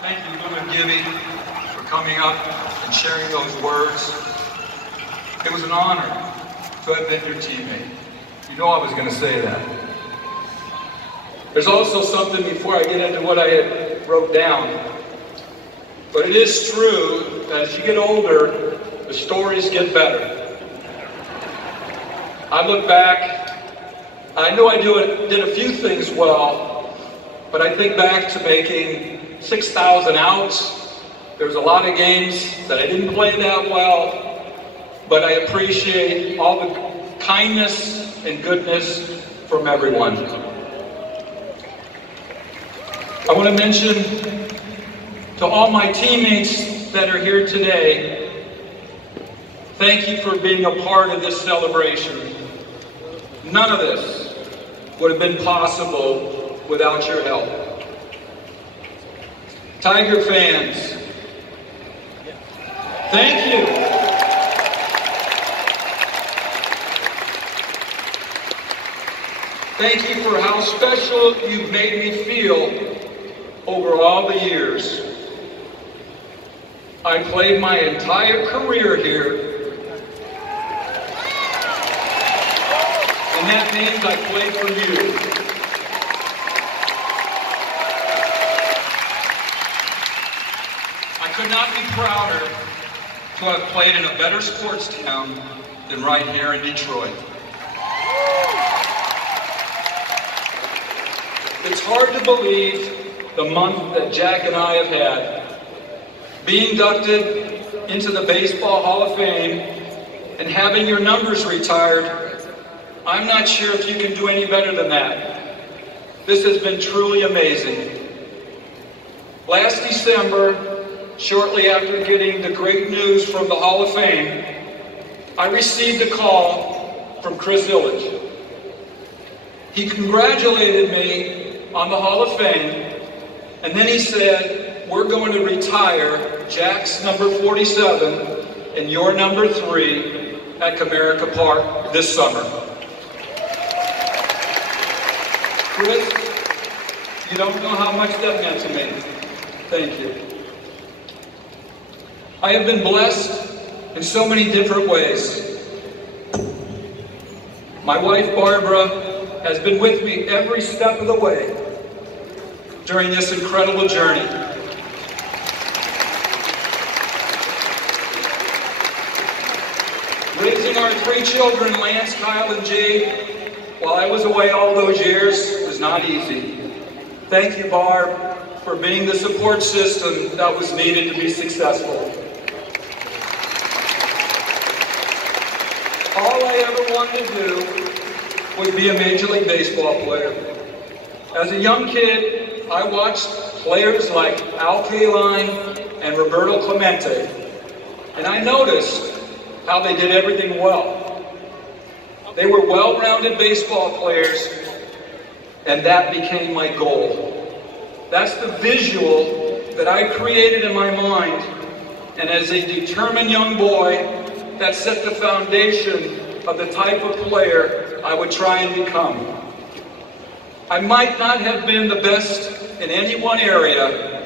Thank you, Women Gibby, for coming up and sharing those words. It was an honor to have been your teammate. You know I was going to say that. There's also something before I get into what I had wrote down. But it is true that as you get older, the stories get better. I look back, I know I did a few things well, but I think back to making 6,000 outs. There was a lot of games that I didn't play that well, but I appreciate all the kindness and goodness from everyone. I want to mention to all my teammates that are here today, thank you for being a part of this celebration. None of this would have been possible without your help. Tiger fans, thank you. Thank you for how special you've made me feel over all the years. I played my entire career here, and that means I played for you. I could not be prouder to have played in a better sports town than right here in Detroit. It's hard to believe the month that Jack and I have had. Being inducted into the Baseball Hall of Fame and having your numbers retired, I'm not sure if you can do any better than that. This has been truly amazing. Last December, shortly after getting the great news from the Hall of Fame, I received a call from Chris Illich. He congratulated me on the Hall of Fame, and then he said, we're going to retire Jack's number 47 and your number 3 at Comerica Park this summer. Chris, you don't know how much that meant to me. Thank you. I have been blessed in so many different ways. My wife, Barbara, has been with me every step of the way during this incredible journey. Raising our 3 children, Lance, Kyle, and Jade, while I was away all those years was not easy. Thank you, Barb, for being the support system that was needed to be successful. All I ever wanted to do was be a Major League Baseball player. As a young kid, I watched players like Al Kaline and Roberto Clemente, and I noticed how they did everything well. They were well-rounded baseball players, and that became my goal. That's the visual that I created in my mind, and as a determined young boy, that set the foundation of the type of player I would try and become. I might not have been the best in any one area,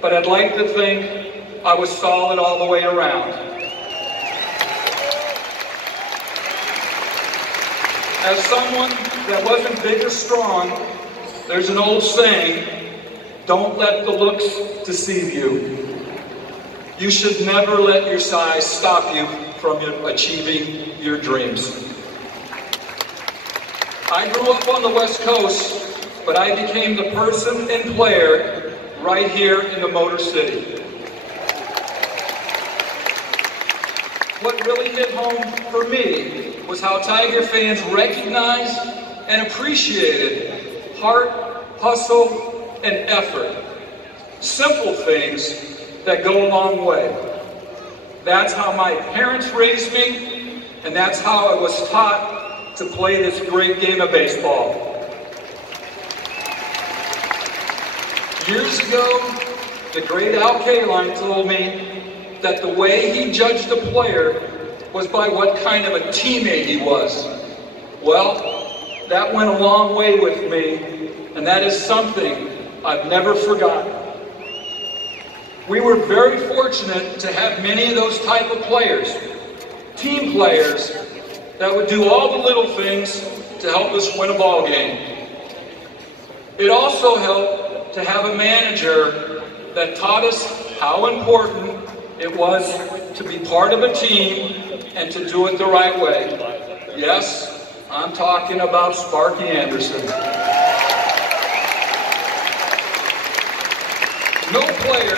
but I'd like to think I was solid all the way around. As someone that wasn't big or strong, there's an old saying, don't let the looks deceive you. You should never let your size stop you from achieving your dreams. I grew up on the West Coast, but I became the person and player right here in the Motor City. What really hit home for me was how Tiger fans recognized and appreciated heart, hustle, and effort. Simple things that go a long way. That's how my parents raised me, and that's how I was taught to play this great game of baseball. Years ago, the great Al Kaline told me that the way he judged a player was by what kind of a teammate he was. Well, that went a long way with me, and that is something I've never forgotten. We were very fortunate to have many of those type of players, team players, that would do all the little things to help us win a ball game. It also helped to have a manager that taught us how important it was to be part of a team and to do it the right way. Yes, I'm talking about Sparky Anderson. No player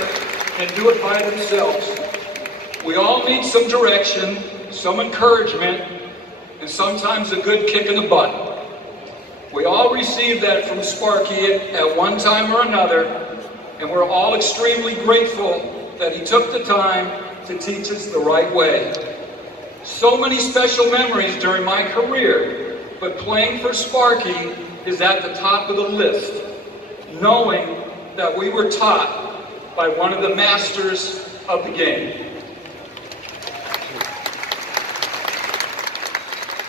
can do it by themselves. We all need some direction, some encouragement, and sometimes a good kick in the butt. We all received that from Sparky at one time or another, and we're all extremely grateful that he took the time to teach us the right way. So many special memories during my career, but playing for Sparky is at the top of the list, knowing that we were taught by one of the masters of the game.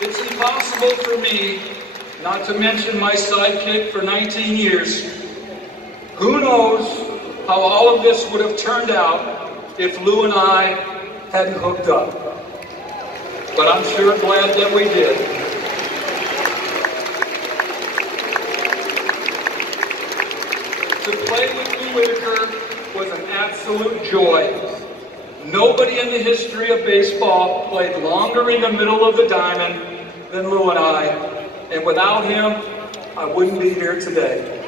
It's impossible for me not to mention my sidekick for 19 years. Who knows how all of this would have turned out if Lou and I hadn't hooked up. But I'm sure glad that we did. To play with Lou Whitaker was an absolute joy. Nobody in the history of baseball played longer in the middle of the diamond than Lou and I, and without him, I wouldn't be here today.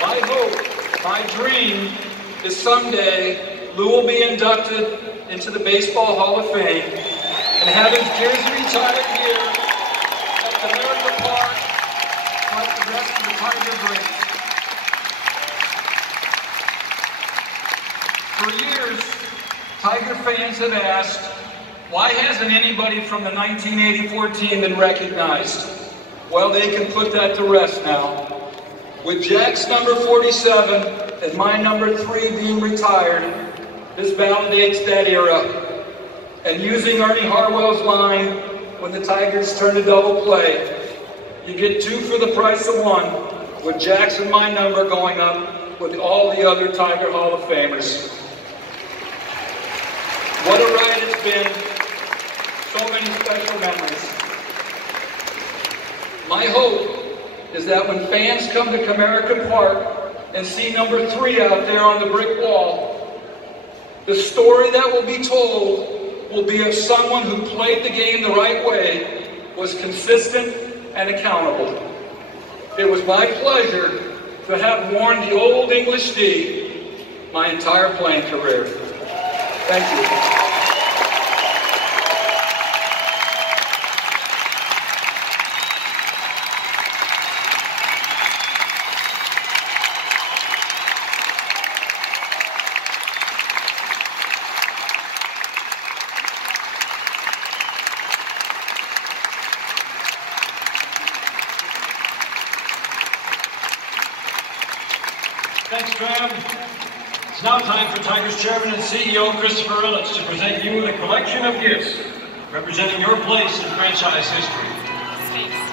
My hope, my dream, is someday Lou will be inducted into the Baseball Hall of Fame and have his jersey retired here at Comerica Park like the rest of the Tiger greats. For years, Tiger fans have asked, why hasn't anybody from the 1984 team been recognized? Well, they can put that to rest now. With Jack's number 47 and my number 3 being retired, this validates that era. And using Ernie Harwell's line, when the Tigers turn to double play, you get 2 for the price of 1, with Jack's and my number going up with all the other Tiger Hall of Famers. What a ride it's been. So many special memories. My hope is that when fans come to Comerica Park and see number 3 out there on the brick wall, the story that will be told will be of someone who played the game the right way, was consistent and accountable. It was my pleasure to have worn the old English D my entire playing career. Thank you. Thanks, Tram. It's now time for Tigers Chairman and CEO Christopher Ilitch to present you with a collection of gifts representing your place in franchise history.